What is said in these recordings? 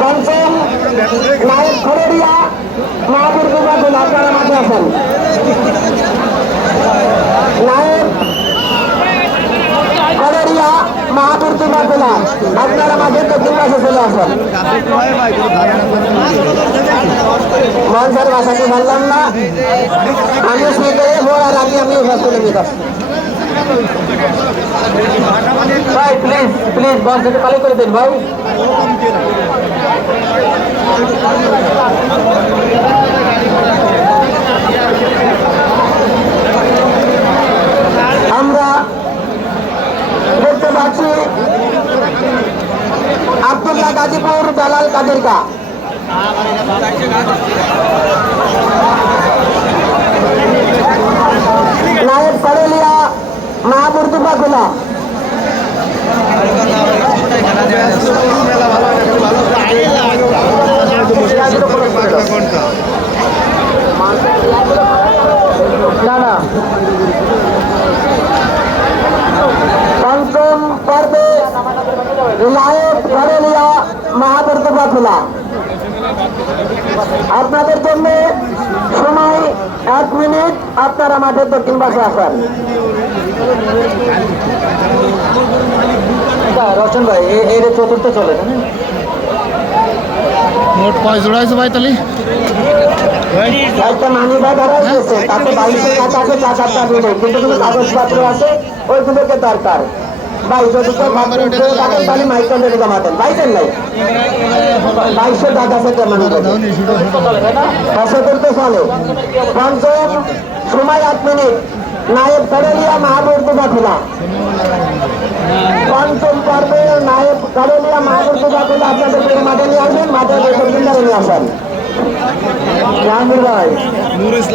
পঞ্চম নায়ক খড়েরিয়া মাহবুব বাবুল আপনারা মাঠে আছেন। নায়ক খড়েরিয়া মাহবুব বাবুল আপনারা মাঠে দক্ষিণ পাশে চলে আসেন। মঞ্চের ভাষাটি বললাম না, আমি শুনতে আর আমি চলে যেতে ভাই। প্লিজ প্লিজ মঞ্চটি খালি করে দিন ভাই। আমরা দেখতে পাচ্ছি আব্দুল্লাহ গাজীপুর জালাল কাদেরকা নায়েব করেলিয়া মাহবুবুল্লাহ গুলা না পঞ্চম পর্বে নায়েব করেলিয়া মাহবুবুল্লাহ গুলা আপনাদের জন্য সময় 1 মিনিট। আপনারা মাঠের দক্ষিণ পাশে আসেন। রচন ভাই এর চতুর্থ চলে মোট কয় জোড়া আছে ভাই তাহলে? একটা মানি ভাই ধরা হয়েছে, তাতে 22 টাকা আছে, 4 টাকা কিন্তু কোনো কাগজপত্র আছে ওইগুলোকে দরকার ভাই। যদি কেউ থাকেন তাহলে মাইকল জমাতেন পাইছেন নাই 22 টাকা আছে কেমন চতুর্থ চলে। পঞ্চম সময় 8 মিনিট নায়েব করেলিয়া মাহবুবুল্লাহ খোলা। পঞ্চম পর্বে নায়েব করেলিয়া মাহবুবুল্লাহ খোলা আপনাদের মাঠে নিয়ে আসেন, মাঠে নিয়ে আসেন। জাহাঙ্গীর ভাই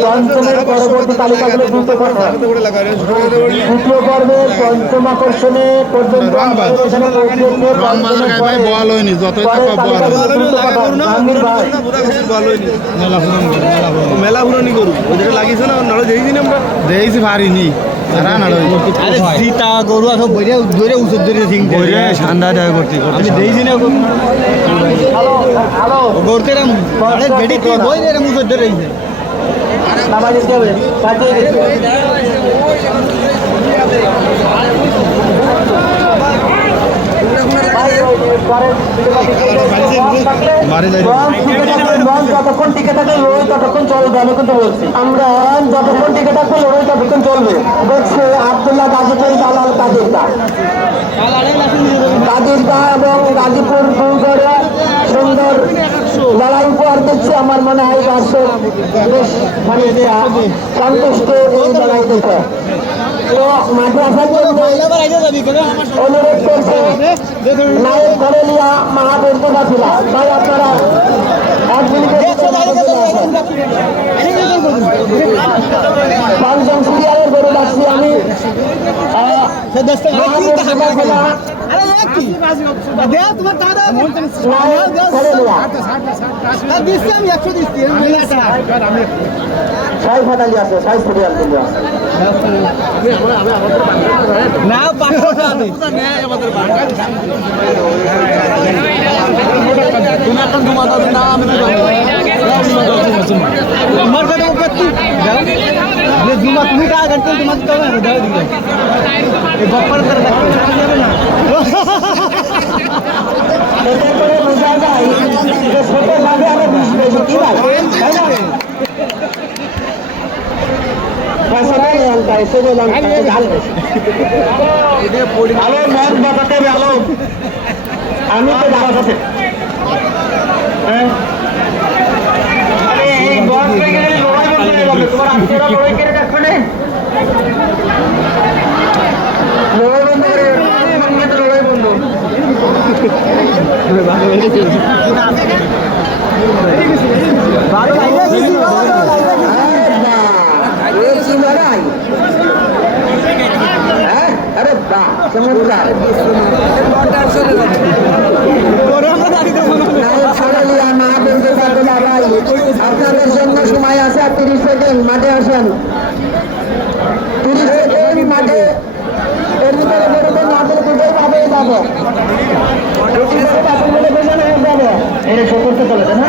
পঞ্চমের পরবর্তী তালিকাগুলো দ্রুত করুন। দ্বিতীয় পর্বে পঞ্চম আকর্ষণে পর্যন্ত মেলা পুরানি করু ওদের লাগিয়েছে না নাড়ো দেখেছি না আমরা দেখছি পারিনি আরে সীতা গরু সব বইরে ধরে উঁচু ধরে ঠান্ডা দেয় করতে আমি দেখছি না করতে বেটি বই রে উঁচু ধরে নামাজ দিতে হবে কাটিয়ে দিতে যতক্ষণ টিকে থাকে ওই ততক্ষণ চলবে। আমি কিন্তু বলছি আমরা যতক্ষণ টিকে থাকবো ওই ততক্ষণ চলবে। দেখছে আব্দুল্লাহ গাজীপুর দালাল কাদিরকা এবং গাজীপুর ফুলগড়ে সুন্দর লড়াই উপহার দিচ্ছে। আমার মনে হয় দর্শক বেশ খানিকটা সন্তুষ্ট এই লড়াই দেখে। তো মাঠে আসার জন্য অনুরোধ করছে নায়েব করেলিয়া মাহবুবুল্লাহ খোলা ভাই। আপনারা 1 মিনিটের পঞ্চম সিরিয়ালের গরু রাখছি আমি। ছয় ফাটালি আছে, 6 সিরিয়াল কিন্তু না 500 টাকা তুমি এখন জমা দাও না আমি তোমার কথা করতে যাও যে জমা তুমি টাকা কাটতে তোমাকে তো না দাও দিও এই বপ্পার করে রাখতে যাবে না এটা করে মজা যায় যে ছোট লাগে আমি 20 বেশি কি ভাই তাই না পয়সা নেই আনতে এসে বললাম ঢাল বেশি আলো মন বাতাতে হবে আলো আমি তো দাঁড়া আছে আরে এই বস থেকে লড়াই বন্ধ হয়ে গেল তোমার আজকেরা লড়াই করে দেখো না লড়াই বন্ধ করে লড়াই বন্ধ আরে বাহ চমৎকার আপনাদের জন্য সময় আছে 30 সেকেন্ড মাঠে আসেন 30 সেকেন্ড মাঠে এর ভিতরে বেরোবেন না করে দুটোই পাবে যাবো এটা করতে চলেছে না